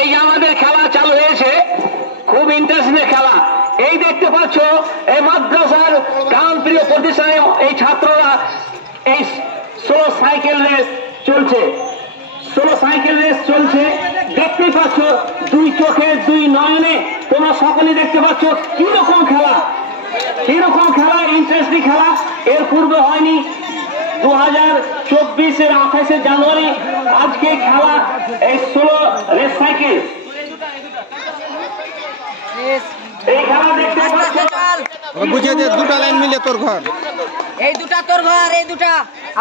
এই আমাদের খেলা চালু হয়েছে, খুব ইন্টারেস্টিং খেলা। এই দেখতে পাচ্ছ এই মাদ্রাসার প্রাণপ্রিয় প্রতিষ্ঠানে এই ছাত্ররা এই সোলো সাইকেল রেস চলছে, দেখতেই পাচ্ছ দুই চোখে দুই নয়নে তোমরা সকলে দেখতে পাচ্ছ কিরকম খেলা, ইন্টারেস্টিং খেলা। এর পূর্বে হয়নি। 2024-এর 28শে জানুয়ারি আজকে খেলা এই সোলো রেস সাইকেল। এই খেলা দেখতে বুঝিয়ে দে, দুটা লাইন মিলে তোর ঘর, এই দুটা তোর ঘর, এই দুটা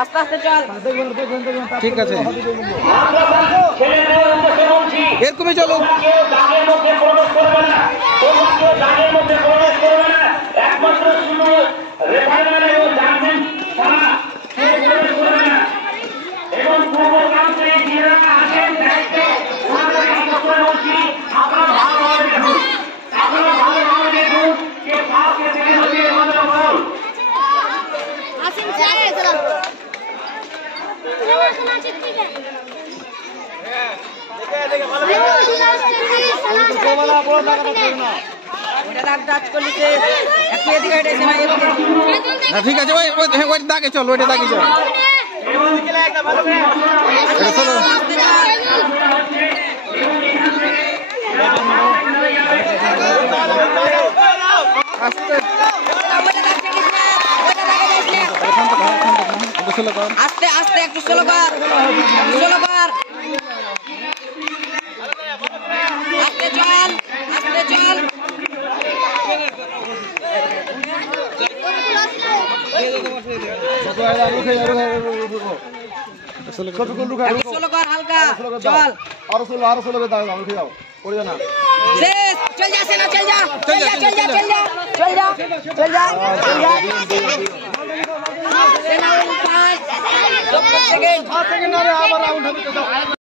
আস্তে আস্তে চল। ঠিক আছে, এরকমই চলো। ঠিক আছে, ওই দাগে চল, ওইটা দাগে চল। আস্তে আস্তে একটু স্লো কর, আস্তে চল। স্লো কর হালকা, চল। আরো চলে যাও, পড়ে না। চল যা সেনা, চল যা। 5 সেকেন্ড। আবার আউট হবে।